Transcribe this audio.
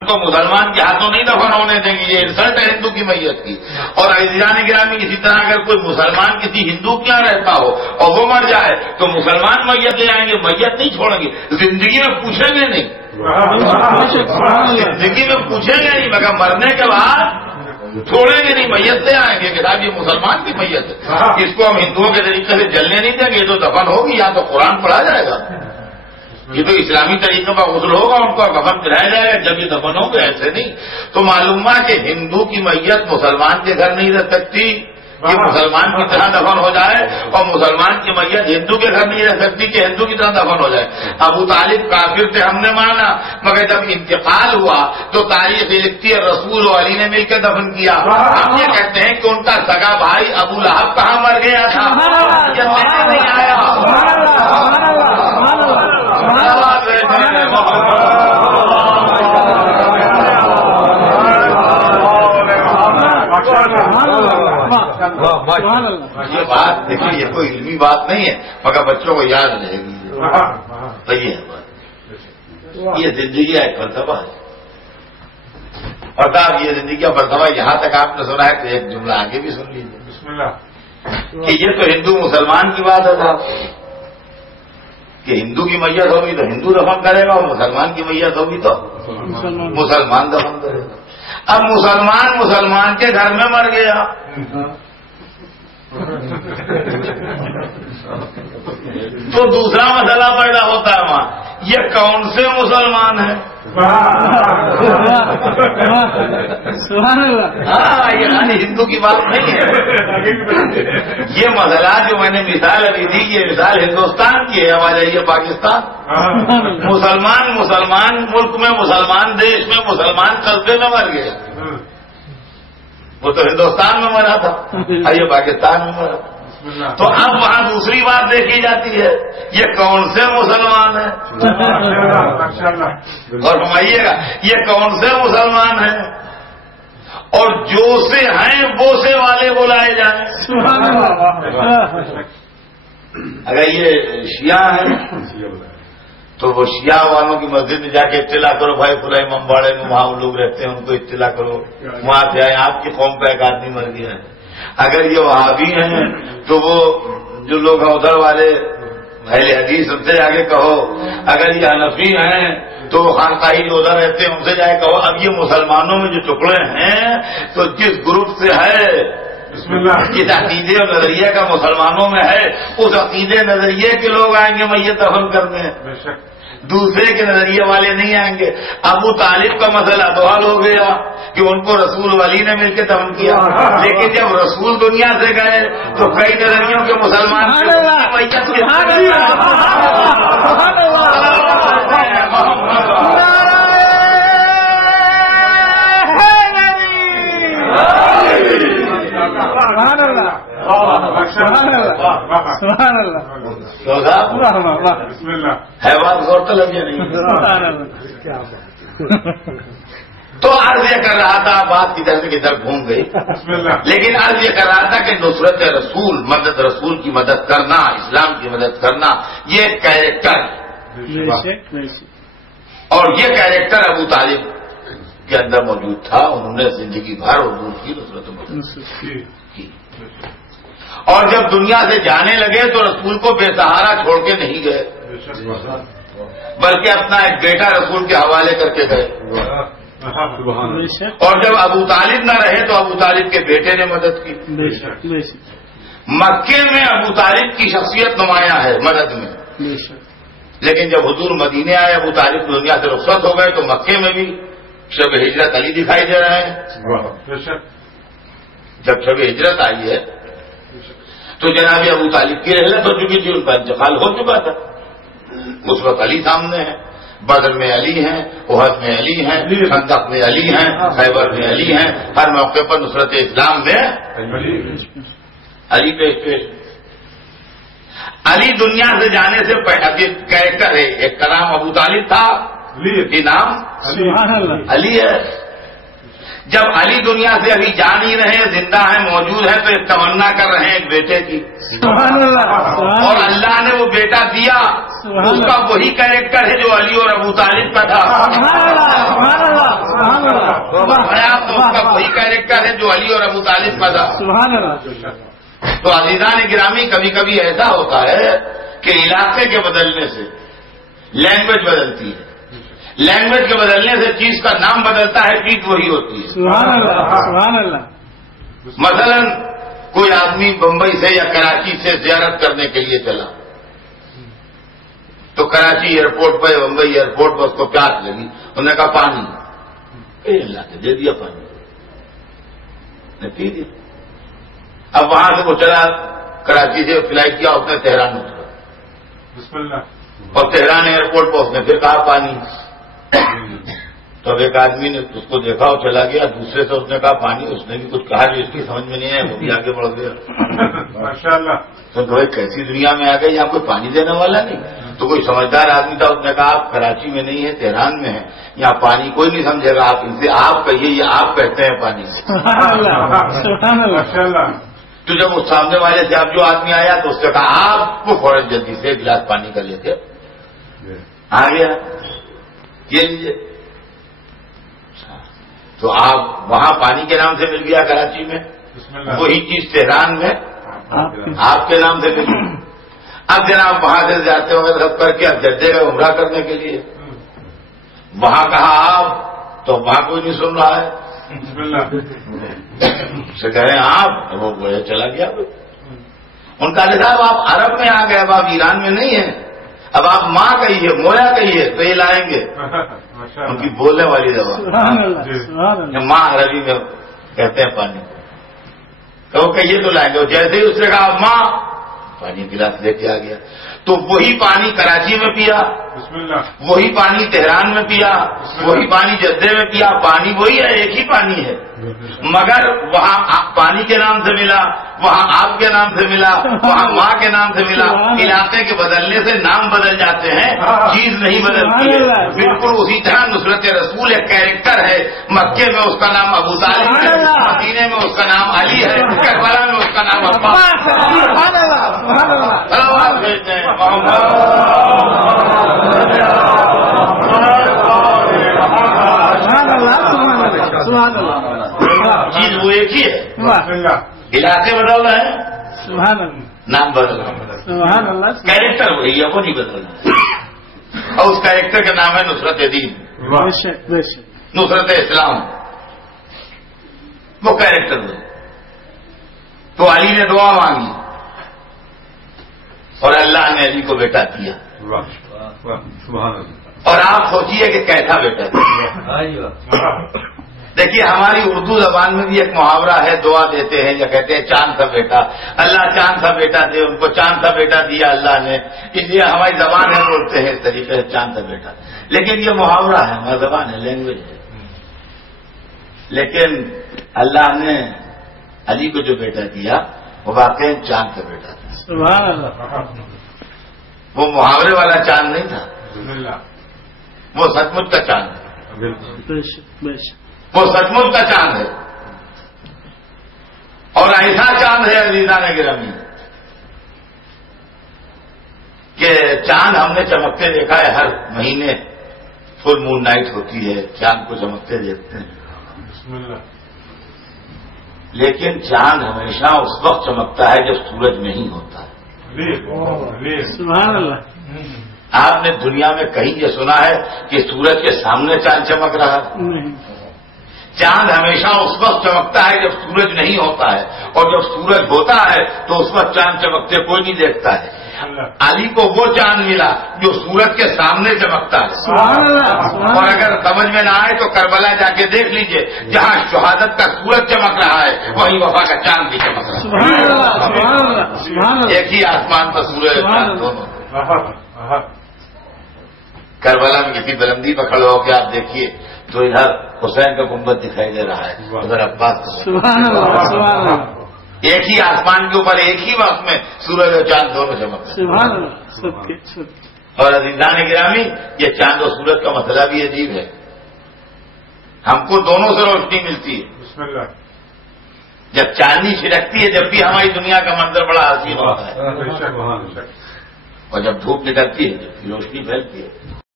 تو مسلمان کے ہاتھوں نہیں دفن ہونے دیں گے، یہ انسلٹ ہے ہندو کی میت کی۔ اور عزیزان گرامی اسی طرح اگر کوئی مسلمان کسی ہندو کے یہاں رہتا ہو اور وہ مر جائے تو مسلمان میت لے آئیں گے، میت نہیں چھوڑیں گے، زندگی میں پوچھیں گے نہیں، زندگی میں پوچھیں گے نہیں، مگر مرنے کے بعد چھوڑیں گے نہیں، میت لے آئیں گے کہ صاحب یہ مسلمان کی میت ہے، اس کو ہم ہندوؤں کے طریقے سے جلنے نہیں دیں گے، یہ تو دفن ہوگی یا تو قرآن پڑھا جائے گا، یہ تو اسلامی طریقے پر غسل ہوگا، ان کو کفن پہنایا جائے گا، جب یہ دفن ہوں گے، ایسے نہیں۔ تو معلوم ہے کہ ہندو کی میت مسلمان کے گھر نہیں رہ سکتی کہ مسلمان کی طرح دفن ہو جائے، اور مسلمان کی میت ہندو کے گھر نہیں رہ سکتی کہ ہندو کی طرح دفن ہو جائے۔ ابو طالب کافر تھے ہم نے مانا، مگر جب انتقال ہوا تو تاریخ لکھتی ہے رسول و علی نے مل کے دفن کیا۔ ہم یہ کہتے ہیں کہ ان کا سگا بھائی ابو لہب کہاں مر گیا تھا، نہیں آیا۔ یہ بات دیکھیے، یہ کوئی علمی بات نہیں ہے، مگر بچوں کو یاد رہے گی، صحیح ہے بات۔ یہ زندگی کا ایک فلسفہ ہے، اور صاحب یہ زندگی کا فلسفہ یہاں تک آپ نے سنا ہے تو ایک جملہ آگے بھی سن لیجیے، بسم اللہ، کہ یہ تو ہندو مسلمان کی بات ہے صاحب، کہ ہندو کی میت ہوگی تو ہندو دفن کرے گا، اور مسلمان کی میت ہوگی تو مسلمان دفن کرے گا۔ اب مسلمان کے گھر میں مر گیا تو دوسرا مسئلہ پیدا ہوتا ہے وہاں، یہ کون سے مسلمان ہیں؟ ہاں، یہ ہندو کی بات نہیں ہے، یہ مسئلہ جو میں نے مثال ابھی دی، یہ مثال ہندوستان کی ہے، ہمارا یہ پاکستان، مسلمان ملک میں، مسلمان دیش میں، مسلمان قصبے میں مر گیا، وہ تو ہندوستان میں مرا تھا اور یہ پاکستان میں مرا۔ تو اب وہاں دوسری بات دیکھی جاتی ہے، یہ کون سے مسلمان ہیں، اور فرمائیے گا یہ کون سے مسلمان ہیں، اور جو سے ہیں وہ سے والے بلائے جائیں۔ اگر یہ شیعہ ہیں تو وہ شیعہ والوں کی مسجد میں جا کے اطلاع کرو، بھائی فلاں امامباڑے میں وہاں لوگ رہتے ہیں، ان کو اطلاع کرو، وہاں سے آئے آپ کی قوم کا ایک آدمی مر گیا ہے۔ اگر یہ وہابی ہیں تو وہ جو لوگ ہیں ادھر والے اہل حدیث ان سے جا کے کہو، اگر یہ حنفی ہیں تو وہ خانقاہی جو ادھر رہتے ہیں ان سے جا کے کہو۔ اب یہ مسلمانوں میں جو ٹکڑے ہیں تو جس گروپ سے ہے، جس عقیدے اور نظریے کا مسلمانوں میں ہے، اس عقیدے نظریے کے لوگ آئیں گے میت دفن کرنے، دوسرے کے نظریے والے نہیں آئیں گے۔ ابو طالب کا مسئلہ تو حل ہو گیا کہ ان کو رسول ولی نے مل کے دفن کیا، لیکن جب رسول دنیا سے گئے تو کئی نظریوں کے مسلمان ہے بات غور طلب یا نہیں؟ تو عرض یہ کر رہا تھا، بات کدھر گھوم گئی، لیکن عرض یہ کر رہا تھا کہ نصرت رسول، مدد رسول کی مدد کرنا، اسلام کی مدد کرنا، یہ کیریکٹر، اور یہ کیریکٹر ابو طالب کے اندر موجود تھا، انہوں نے زندگی بھر حضور کی نصرت و مدد کی، اور جب دنیا سے جانے لگے تو رسول کو بے سہارا چھوڑ کے نہیں گئے، بلکہ اپنا ایک بیٹا رسول کے حوالے کر کے گئے، اور جب ابو طالب نہ رہے تو ابو طالب کے بیٹے نے مدد کی۔ مکے میں ابو طالب کی شخصیت نمایاں ہے مدد میں، لیکن جب حضور مدینے آئے، ابو طالب دنیا سے رخصت ہو گئے، تو مکے میں بھی شب ہجرت علی دکھائی دے رہے ہیں۔ جب شب ہجرت آئی ہے تو جناب ابو طالب کی رحلت ہو چکی تھی، ان کا انتقال ہو چکا تھا، اس وقت علی سامنے ہے، بدر میں علی ہیں، احد میں علی ہیں، خندق میں علی ہیں، خیبر میں علی ہیں، ہر موقع پر نصرت اسلام میں علی پیش۔ علی دنیا سے جانے سے پہلے کیریکٹر ہے، ایک کا نام ابو طالب تھا، یہ نام علی ہے۔ جب علی دنیا سے ابھی جا نہیں رہے، زندہ ہیں، موجود ہیں، تو ایک تمنا کر رہے ہیں ایک بیٹے کی، اور اللہ نے وہ بیٹا دیا، اس کا وہی کیریکٹر ہے جو علی اور ابو طالب کا تھا۔ فرمایا تو اس کا وہی کیریکٹر ہے جو علی اور ابو طالب کا تھا. سبحان اللہ. تو عزیزان گرامی کبھی کبھی ایسا ہوتا ہے کہ علاقے کے بدلنے سے لینگویج بدلتی ہے. لینگویج کے بدلنے سے چیز کا نام بدلتا ہے, چیز وہی ہوتی ہے. سبحان اللہ. سبحان اللہ. مثلا کوئی آدمی بمبئی سے یا کراچی سے زیارت کرنے کے لیے چلا, تو کراچی ایئرپورٹ پہ بمبئی ایئرپورٹ پہ اس کو پیاس لگی, انہوں نے کہا پانی, اللہ کے دے دیا پانی, نے پی دیا. اب وہاں سے وہ چلا کراچی سے فلائٹ کیا, اس نے تہران اترا, بسم اللہ, اور تہران ایئرپورٹ پہ اس نے پھر کہا پانی. تو اب ایک آدمی نے اس کو دیکھا اور چلا گیا, دوسرے سے اس نے کہا پانی, اس نے بھی کچھ کہا جو اس کی سمجھ میں نہیں آیا, وہ بھی آگے بڑھ گیا. ماشاء اللہ. تو بھائی کیسی دنیا میں آ گئے, یہاں کوئی پانی دینے والا نہیں. تو کوئی سمجھدار آدمی تھا, اس نے کہا آپ کراچی میں نہیں ہے, تہران میں ہے, یہاں پانی کوئی نہیں سمجھے گا, آپ ان سے آپ کہیے, یہ آپ کہتے ہیں پانی. سبحان اللہ. سبحان اللہ. ماشاء اللہ. تو جب اس سامنے والے سے اب جو آدمی آیا تو اس نے کہا آپ کو فوراً جلدی سے ایک گلاس پانی کا لے کے آ گیا, یہ لیجیے. تو آپ وہاں پانی کے نام سے مل گیا کراچی میں, بسم اللہ. وہی چیز تہران میں آپ کے نام سے مل گئی. اب جناب وہاں سے جاتے ہوئے سب کر کے اب جدے گئے عمرہ کرنے کے لیے, وہاں کہا آپ, تو وہاں کوئی نہیں سن رہا ہے. بسم اللہ. سے کہیں آپ, وہ گویا چلا گیا. ان کا صاحب آپ عرب میں آ گئے, اب آپ ایران میں نہیں ہیں, اب آپ ماں کہیے, مویا کہیے تو یہ لائیں گے. ماشاء ان کی اللہ. بولنے والی زبان, سبحان اللہ. سبحان اللہ. ماں عربی میں کہتے ہیں پانی, تو وہ کہیے تو لائیں گے. جیسے ہی اس نے کہا ماں, پانی گلاس لے کے آ گیا. تو وہی پانی کراچی میں پیا, بسم اللہ. وہی پانی تہران میں پیا, وہی پانی جدے میں پیا, پانی وہی ہے, ایک ہی پانی ہے, مگر وہاں پانی کے نام سے ملا, وہاں آپ کے نام سے ملا, وہاں ماں کے نام سے ملا. علاقے کے بدلنے سے نام بدل جاتے ہیں, چیز نہیں بدلتی ہے. بالکل اسی طرح نصرت رسول ایک کیریکٹر ہے. مکے میں اس کا نام ابو طالب ہے, مدینے میں اس کا نام علی ہے, کربلا میں اس کا نام عباس ہے. سبحان اللہ. سبحان اللہ. سلوات بھیجتے ہیں محمد. سبحان اللہ. سبحان اللہ. چیز وہ ایک ہی ہے, بسم اللہ. علاقے بدل رہے ہیں, سبحان اللہ. نام بدل رہے ہیں, سبحان اللہ. کیریکٹر وہی ہے, وہ نہیں بدل رہا. اور اس کیریکٹر کا نام ہے نصرت دین, بے شک. بے شک. نصرت اسلام, وہ کیریکٹر وہی. تو علی نے دعا مانگی اور اللہ نے علی کو بیٹا دیا. سبحان اللہ. اور آپ سوچیے کہ کیسا بیٹا دیا. دیکھیے ہماری اردو زبان میں بھی ایک محاورہ ہے, دعا دیتے ہیں یا کہتے ہیں چاند کا بیٹا, اللہ چاند کا بیٹا دے. ان کو چاند کا بیٹا دیا اللہ نے, اس لیے ہماری زبان ہے بولتے ہیں اس طریقے سے چاند کا بیٹا. لیکن یہ محاورہ ہے, ہماری زبان ہے, لینگویج ہے. لیکن اللہ نے علی کو جو بیٹا دیا وہ واقعی چاند کا بیٹا تھا. سبحان اللہ. وہ محاورے والا چاند نہیں تھا, بسم اللہ. وہ سچ مچ کا چاند ہے. بے شک. بے شک. وہ سچ مچ کا چاند ہے. اور ایسا چاند ہے عزیزان گرامی کہ چاند ہم نے چمکتے دیکھا ہے, ہر مہینے فل مون نائٹ ہوتی ہے, چاند کو چمکتے دیکھتے ہیں. بسم اللہ. لیکن چاند ہمیشہ اس وقت چمکتا ہے جب سورج نہیں ہوتا ہے. سبحان اللہ. آپ نے دنیا میں کہیں یہ سنا ہے کہ سورج کے سامنے چاند چمک رہا ہے؟ نہیں. چاند ہمیشہ اس وقت چمکتا ہے جب سورج نہیں ہوتا ہے, اور جب سورج ہوتا ہے تو اس وقت چاند چمکتے کوئی نہیں دیکھتا ہے. علی کو وہ چاند ملا جو سورج کے سامنے چمکتا ہے. سبحان اللہ. اور اگر سمجھ میں نہ آئے تو کربلا جا کے دیکھ لیجئے, جہاں شہادت کا سورج چمک رہا ہے وہیں وفا کا چاند بھی چمک رہا ہے. سبحان اللہ. سبحان اللہ. سبحان اللہ. ایک ہی آسمان پر سورج چاند دونوں. کربلا میں کسی بلندی پر کھڑے ہو کے آپ دیکھیے تو ادھر حسین کا گنبد دکھائی دے رہا ہے, ادھر عباس کا. سبحان اللہ. سبحان اللہ. ایک ہی آسمان کے اوپر ایک ہی وقت میں سورج اور چاند دونوں چمکتے ہیں. سبحان اللہ. سب کے سب. اور عزیزان گرامی یہ چاند اور سورج کا مسئلہ بھی عجیب ہے. ہم کو دونوں سے روشنی ملتی ہے. بسم اللہ. جب چاندنی چھڑکتی ہے جب بھی ہماری دنیا کا منظر بڑا حسین ہوتا ہے, اور جب دھوپ نکلتی ہے جب روشنی پھیلتی ہے.